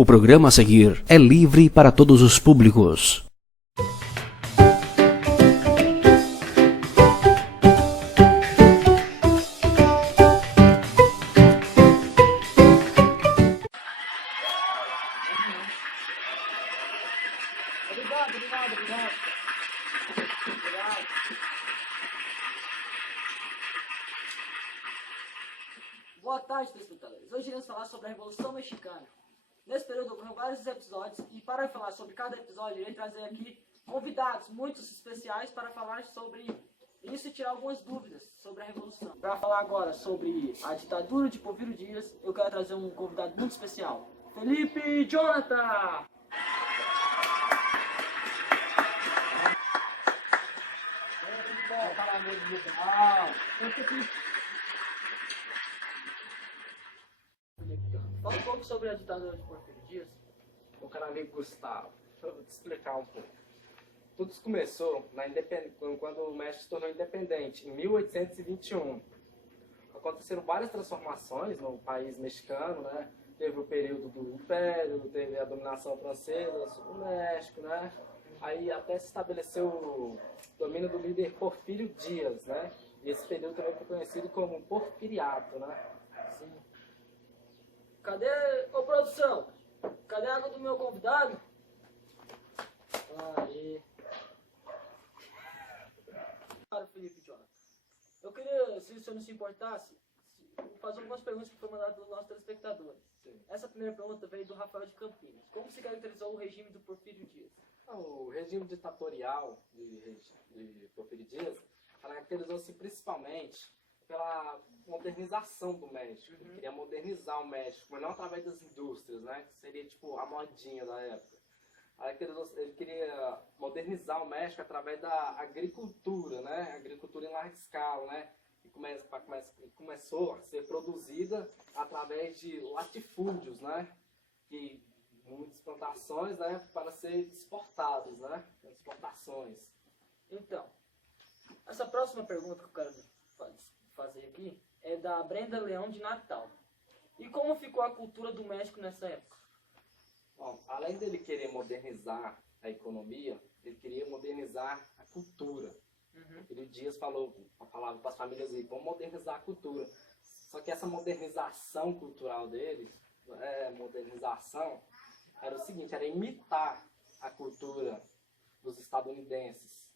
O programa a seguir é livre para todos os públicos. Obrigado. Boa tarde, telespectadores. Hoje iremos falar sobre a Revolução Mexicana. Nesse período ocorreram vários episódios e para falar sobre cada episódio, irei trazer aqui convidados muito especiais para falar sobre isso e tirar algumas dúvidas sobre a Revolução. Para falar agora sobre a ditadura de Porfírio Dias, eu quero trazer um convidado muito especial, Felipe Jonathan! Fala um pouco sobre a ditadura de Porfírio Dias. Meu caro amigo Gustavo, deixa eu te explicar um pouco. Tudo isso começou quando o México se tornou independente, em 1821. Aconteceram várias transformações no país mexicano, né? Teve o período do Império, teve a dominação francesa sobre o México, né? Aí até se estabeleceu o domínio do líder Porfírio Dias, né? E esse período também foi conhecido como Porfiriato, né? Sim. Cadê, ô produção? Cadê a água do meu convidado? Aí. Cara, Felipe Jonathan, eu queria, se o senhor não se importasse, fazer algumas perguntas que foram mandadas pelos nossos telespectadores. Sim. Essa primeira pergunta veio do Rafael de Campinas. Como se caracterizou o regime do Porfírio Dias? O regime ditatorial de Porfírio Dias caracterizou-se principalmente pela modernização do México. Ele queria modernizar o México, mas não através das indústrias, né? Que seria tipo a modinha da época. Ele queria modernizar o México através da agricultura, né? Agricultura em larga escala, né? E começou a ser produzida através de latifúndios, né? Que muitas plantações, né? Para ser exportados, né? Exportações. Então, essa próxima pergunta que eu quero fazer aqui é da Brenda Leão de Natal. E como ficou a cultura do México nessa época? Bom, além dele querer modernizar a economia, ele queria modernizar a cultura. Porfírio Dias falava para as famílias aí, vamos modernizar a cultura. Só que essa modernização cultural deles, era o seguinte, era imitar a cultura dos estadunidenses.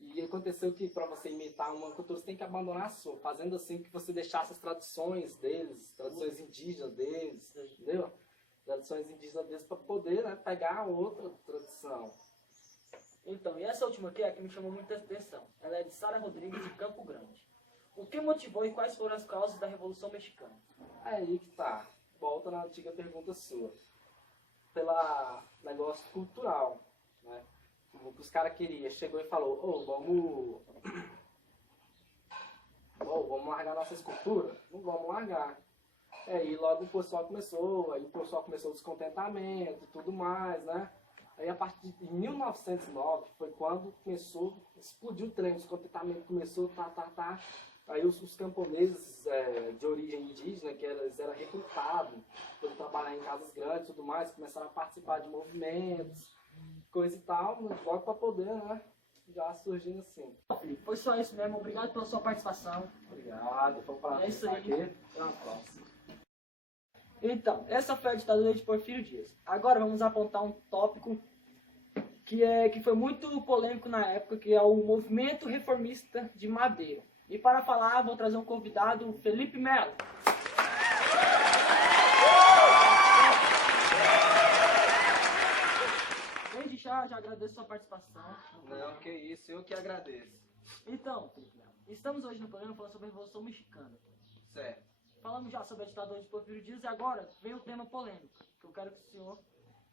E aconteceu que para você imitar uma cultura, você tem que abandonar a sua, fazendo assim que você deixasse as tradições deles, tradições indígenas deles, entendeu? Tradições indígenas deles para poder, né, pegar outra tradição. Então, e essa última aqui é a que me chamou muita atenção. Ela é de Sara Rodrigues, de Campo Grande. O que motivou e quais foram as causas da Revolução Mexicana? É aí que tá. Volta na antiga pergunta sua. Pela negócio cultural, né? O que os caras queriam, chegou e falou, vamos largar nossa escultura? Não vamos largar. Aí logo o pessoal começou o descontentamento e tudo mais, né? Aí a partir de 1909 foi quando começou, explodiu o trem, o descontentamento começou, Aí os camponeses de origem indígena, que eles eram recrutados para trabalhar em casas grandes e tudo mais, começaram a participar de movimentos, coisa e tal, logo para poder, né, já surgindo assim. Foi só isso mesmo, obrigado pela sua participação. Obrigado, foi um prazer É isso estar aí. aqui. Até uma próxima. Então, essa foi a ditadura de Porfírio Dias. Agora vamos apontar um tópico que foi muito polêmico na época, que é o movimento reformista de Madeira. E para falar, vou trazer um convidado, Felipe Melo. Desde já agradeço a sua participação. Não, que isso, eu que agradeço. Então, Felipe Melo, estamos hoje no programa falando sobre a Revolução Mexicana. Certo. Falamos já sobre a ditadura de Porfírio Dias e agora vem o tema polêmico, que eu quero que o senhor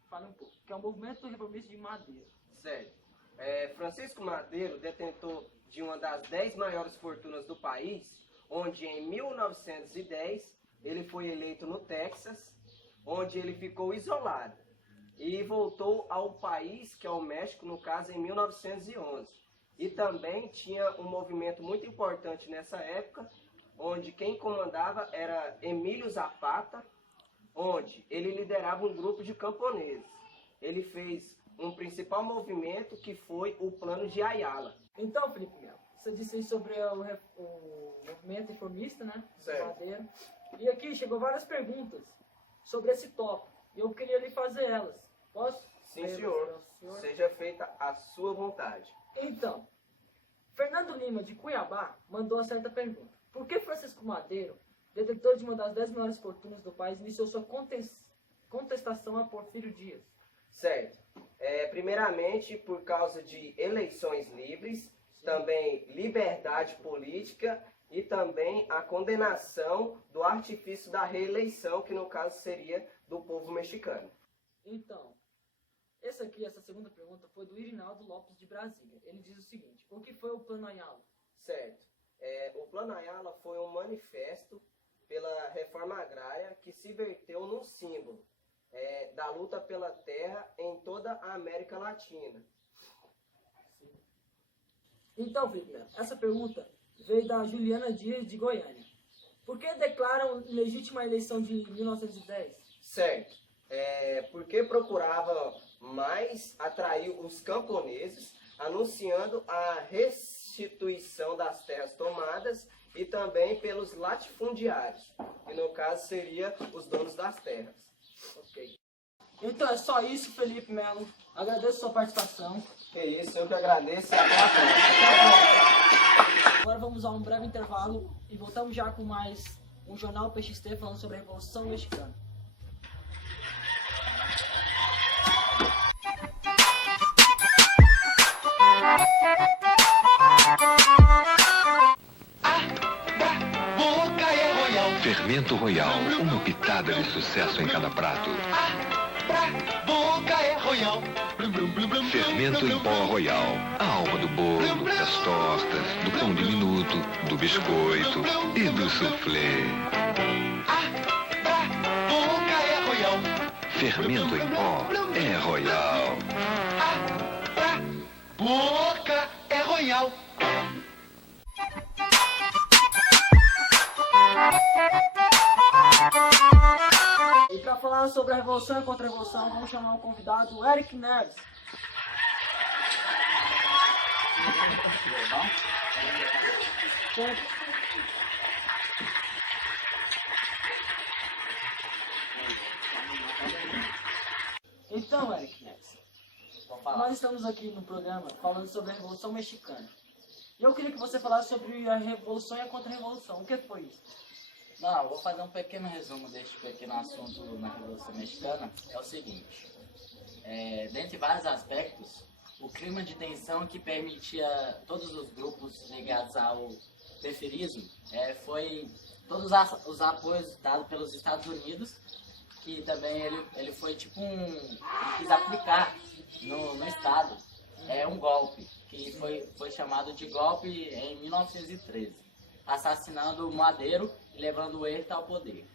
fale um pouco, que é o movimento reformista de Madeira. Certo. Francisco Madeiro, detentor de uma das 10 maiores fortunas do país, onde em 1910 ele foi eleito no Texas, onde ele ficou isolado e voltou ao país, que é o México, no caso em 1911. E também tinha um movimento muito importante nessa época, onde quem comandava era Emílio Zapata, onde ele liderava um grupo de camponeses. Ele fez um principal movimento que foi o Plano de Ayala. Então, Felipe Melo, você disse aí sobre o movimento reformista, né? Certo. Madeiro. E aqui chegou várias perguntas sobre esse tópico. E eu queria lhe fazer elas. Posso? Sim, senhor. Seja feita a sua vontade. Então, Fernando Lima, de Cuiabá, mandou uma certa pergunta. Por que Francisco Madeiro, detentor de uma das 10 maiores fortunas do país, iniciou sua contestação a Porfírio Dias? Certo. Primeiramente, por causa de eleições livres, também liberdade política e também a condenação do artifício da reeleição, que no caso seria do povo mexicano. Então, essa segunda pergunta foi do Irinaldo Lopes de Brasília. Ele diz o seguinte: o que foi o Plano Ayala? Certo. O Plano Ayala foi um manifesto pela reforma agrária que se verteu num símbolo da luta pela terra em toda a América Latina. Sim. Então, Felipe Melo, essa pergunta veio da Juliana Dias, de Goiânia. Por que declaram legítima a eleição de 1910? Certo. Porque procurava mais atrair os camponeses, anunciando a restituição das terras tomadas e também pelos latifundiários, que no caso seria os donos das terras. Ok. Então é só isso, Felipe Melo. Agradeço sua participação. Que isso, eu que agradeço e até a próxima. Agora vamos a um breve intervalo e voltamos já com mais um Jornal PXT falando sobre a Revolução Mexicana. Fermento Royal, uma pitada de sucesso em cada prato. Fermento em pó Royal, a alma do bolo, das tortas, do pão diminuto, do biscoito e do soufflé. Fermento em pó é Royal. Boca é Royal. E para falar sobre a Revolução e Contra-Revolução, vamos chamar o convidado Eric Neves. Então, Eric Neves, nós estamos aqui no programa falando sobre a Revolução Mexicana. E eu queria que você falasse sobre a Revolução e a Contra-Revolução. O que foi isso? Não, eu vou fazer um pequeno resumo deste pequeno assunto na Revolução Mexicana. É o seguinte, dentre vários aspectos, o clima de tensão que permitia todos os grupos ligados ao periferismo foi todos os apoios dados pelos Estados Unidos, que também ele foi tipo ele quis aplicar no Estado um golpe, que foi chamado de golpe em 1913, assassinando Madeiro e levando ele ao poder.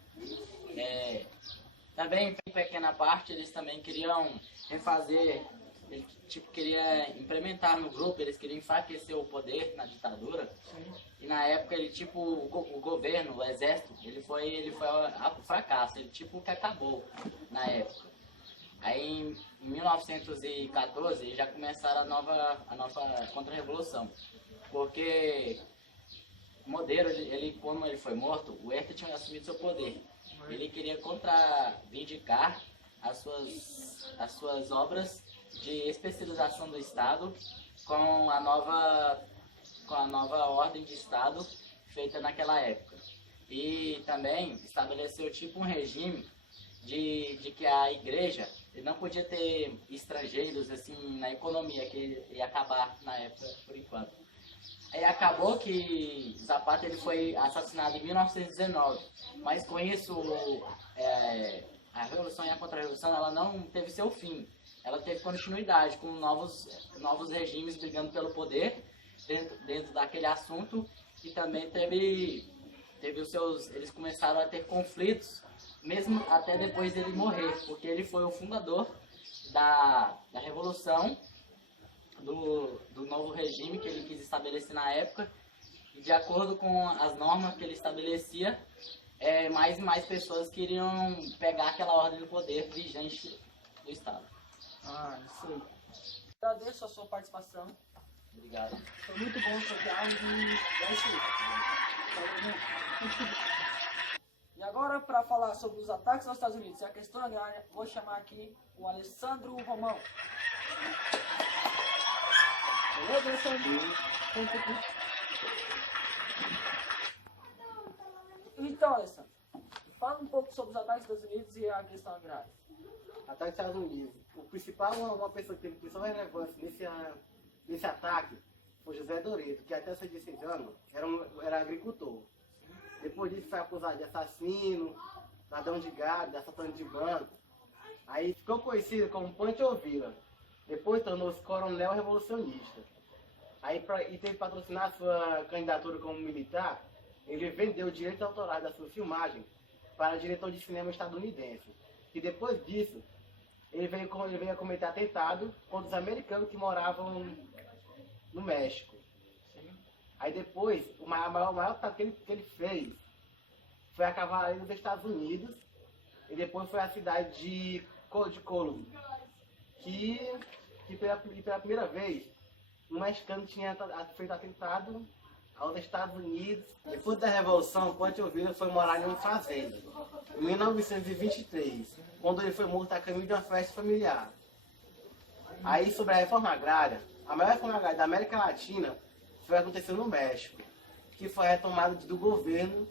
Também, em pequena parte, eles também queriam refazer, queria implementar no grupo, eles queriam enfraquecer o poder na ditadura. Sim. E na época, o governo, o exército, ele foi ao fracasso, ele que acabou na época. Aí, em 1914, já começaram a nova contra-revolução, porque Madeiro, quando ele foi morto, o Huerta tinha assumido seu poder. Ele queria contravindicar as suas obras de especialização do Estado com a nova ordem de Estado feita naquela época. E também estabeleceu um regime de que a igreja não podia ter estrangeiros assim na economia, que ia acabar na época por enquanto. Aí acabou que Zapata ele foi assassinado em 1919, mas com isso a Revolução e a Contra-Revolução ela não teve seu fim, ela teve continuidade com novos regimes brigando pelo poder dentro daquele assunto, e também teve eles começaram a ter conflitos mesmo até depois dele morrer, porque ele foi o fundador da Revolução, do novo regime que ele quis estabelecer na época, e de acordo com as normas que ele estabelecia, mais e mais pessoas queriam pegar aquela ordem do poder vigente do Estado. Ah, isso aí. Agradeço a sua participação. Obrigado. Foi muito bom o seu diálogo e é isso aí. Falou, né? E agora, para falar sobre os ataques aos Estados Unidos e a questão agrária, vou chamar aqui o Alessandro Romão. Beleza, Alessandro? Então, Alessandro, fala um pouco sobre os ataques dos Estados Unidos e a questão agrária. Ataque dos Estados Unidos. O principal, uma pessoa que teve principal relevância nesse ataque foi José Doreto, que até seus 16 anos era agricultor. Depois disso foi acusado de assassino, ladrão de gado, assaltante de banco. Aí ficou conhecido como Pancho Villa. Depois tornou-se coronel revolucionista. Aí, e teve que patrocinar sua candidatura como militar, ele vendeu o direito autoral da sua filmagem para diretor de cinema estadunidense. E depois disso, ele veio a cometer atentado contra os americanos que moravam no México. Aí depois, o maior atentado que ele fez foi a cavalaria dos Estados Unidos, e depois foi a cidade de Colombo, que pela primeira vez, um mexicano tinha feito atentado aos Estados Unidos. Depois da Revolução, Pancho Villa foi morar em uma fazenda, em 1923, quando ele foi morto a caminho de uma festa familiar. Aí, sobre a reforma agrária, a maior reforma agrária da América Latina foi acontecer no México, que foi retomada do governo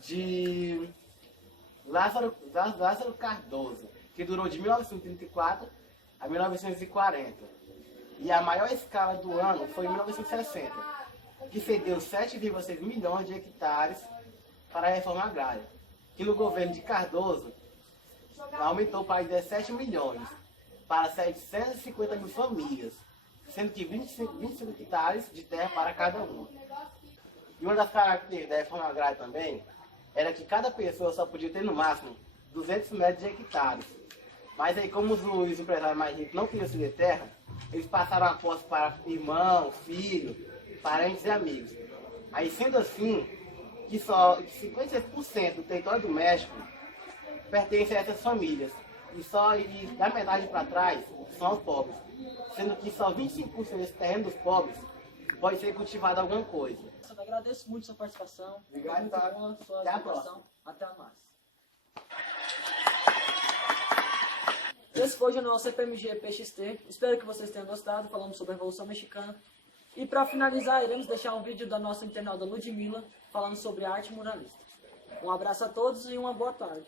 de Lázaro Cardoso, que durou de 1934 a 1940. E a maior escala do ano foi em 1960, que cedeu 7,6 milhões de hectares para a reforma agrária, que no governo de Cardoso aumentou para 17 milhões, para 750 mil famílias, sendo que 25 hectares de terra para cada uma. E uma das características da reforma agrária também era que cada pessoa só podia ter no máximo 200 metros de hectares. Mas aí, como os empresários mais ricos não queriam ceder terra, eles passaram a posse para irmão, filho, parentes e amigos. Aí, sendo assim, que só 56% do território do México pertence a essas famílias. E da metade para trás são os pobres. Sendo que só 25% desse terreno dos pobres pode ser cultivado alguma coisa. Eu agradeço muito a sua participação. Obrigado, Foi muito boa a sua até a participação. próxima. Até mais. Esse foi o nosso CPMG PXT. Espero que vocês tenham gostado. Falamos sobre a Revolução Mexicana. E para finalizar, iremos deixar um vídeo da nossa internauta Ludmilla falando sobre arte muralista. Um abraço a todos e uma boa tarde.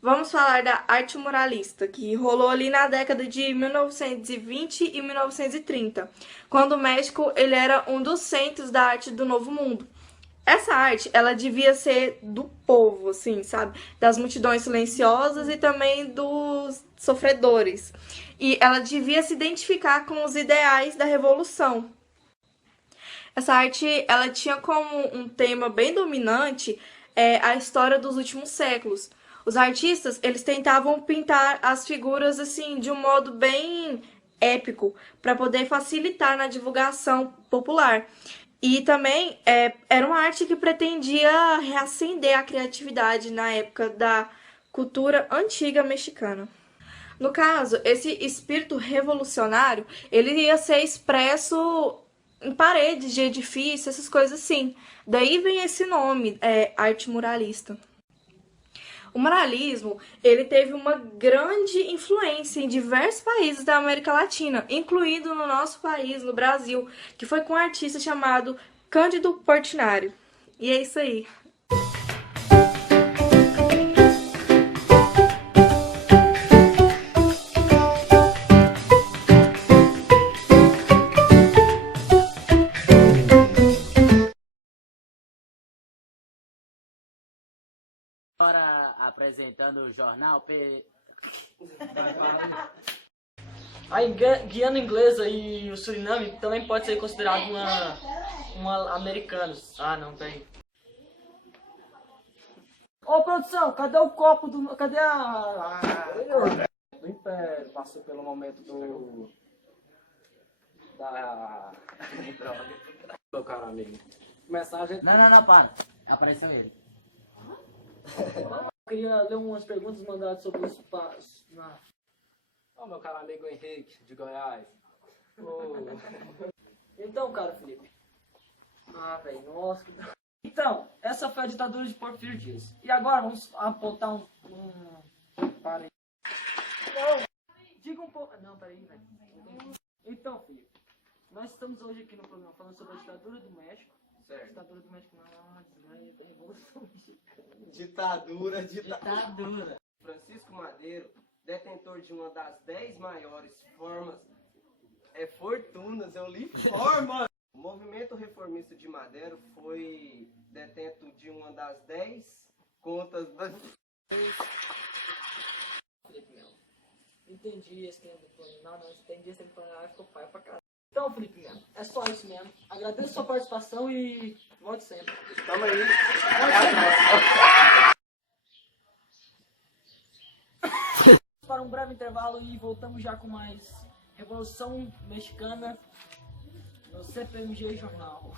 Vamos falar da arte muralista, que rolou ali na década de 1920 e 1930, quando o México ele era um dos centros da arte do Novo Mundo. Essa arte, ela devia ser do povo, assim, sabe? Das multidões silenciosas e também dos sofredores. E ela devia se identificar com os ideais da Revolução. Essa arte, ela tinha como um tema bem dominante a história dos últimos séculos. Os artistas, eles tentavam pintar as figuras, assim, de um modo bem épico, para poder facilitar na divulgação popular. E também era uma arte que pretendia reacender a criatividade na época da cultura antiga mexicana. No caso, esse espírito revolucionário, ele ia ser expresso em paredes de edifícios, essas coisas assim. Daí vem esse nome, arte muralista. O muralismo, ele teve uma grande influência em diversos países da América Latina, incluindo no nosso país, no Brasil, que foi com um artista chamado Cândido Portinari. E é isso aí. Agora apresentando o jornal A Guiana Inglesa e o Suriname também pode ser considerado uma americanos. Ah, não tem. Ô, produção, cadê o copo do... Cadê a... Do Império, passou pelo momento da droga. Meu caro amigo. Mensagem. Não, para. Apareceu ele. Eu queria ler umas perguntas mandadas sobre os pais. Ó, meu caro amigo Henrique, de Goiás. Ô, Então, cara, Felipe. Velho, nossa. Então, essa foi a ditadura de Porfírio Dias. E agora vamos apontar Para aí. Não, diga um pouco. Não, peraí, velho. Então, Felipe, nós estamos hoje aqui no programa falando sobre a ditadura do México. Certo. Ditadura do México não, desgraça da Revolução Mexicana. Ditadura. Francisco Madeiro, detentor de uma das 10 maiores fortunas, eu li formas. O movimento reformista de Madeiro foi detento de uma das 10 contas das... Felipe Melo. Entendi esse tempo do plano. Não entendi esse tempo do plano. Ficou pai pra caralho. Então, Felipe Melo, é só isso mesmo. Agradeço a sua participação e volte sempre. Tamo aí. Para um breve intervalo e voltamos já com mais Revolução Mexicana no CPMG Jornal.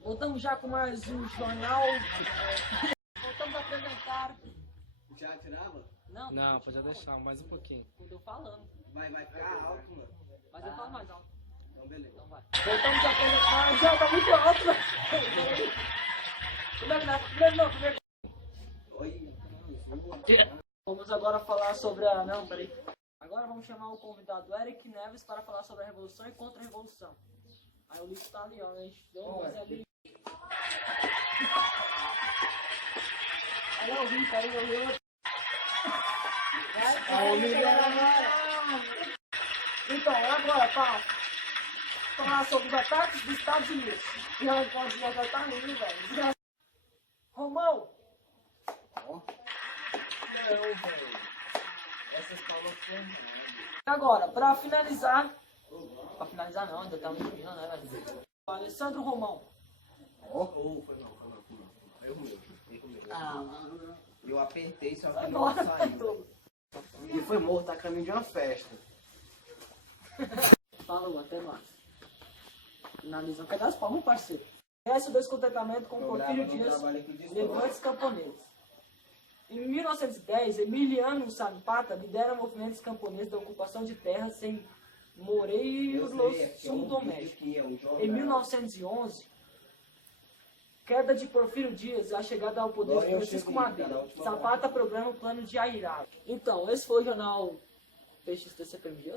Voltamos já com mais um jornal. Voltamos a apresentar. Já tirava? não, pode deixar, mais um pouquinho. Eu tô falando. Vai ficar alto, mano. Mas eu falo mais alto. Então, beleza. Então vai. Voltamos a apresentar. Já tá muito alto, velho. Primeiro. Vamos agora falar sobre a... Não, peraí. Agora vamos chamar o convidado Eric Neves para falar sobre a Revolução e Contra-Revolução. Aí o livro tá ali, ó. A gente deu uma coisa ali. Aí eu ouvi, peraí, eu ouvi. Então, agora, para falar sobre os ataques dos Estados Unidos. E ela pode já tá ali, velho. Romão! Não, velho. Essas palmas foram... Agora, para finalizar não, ainda tá no caminho, né, velho? O Alessandro Romão. Foi não. Erro meu. Eu apertei, só que não Agora, saiu. E foi morto a caminho de uma festa. Falou, até mais. Finalizando. Cadê as palmas, parceiro? Esse descontentamento com Porfírio Dias, levantes camponeses. Em 1910, Emiliano Zapata lidera movimentos camponeses da ocupação de terras em Morelos, sul do México. Em 1911, queda de Porfírio Dias e a chegada ao poder de Francisco Madeiro. Zapata programa o plano de Airá. Então, esse foi o jornal PXT CPMG.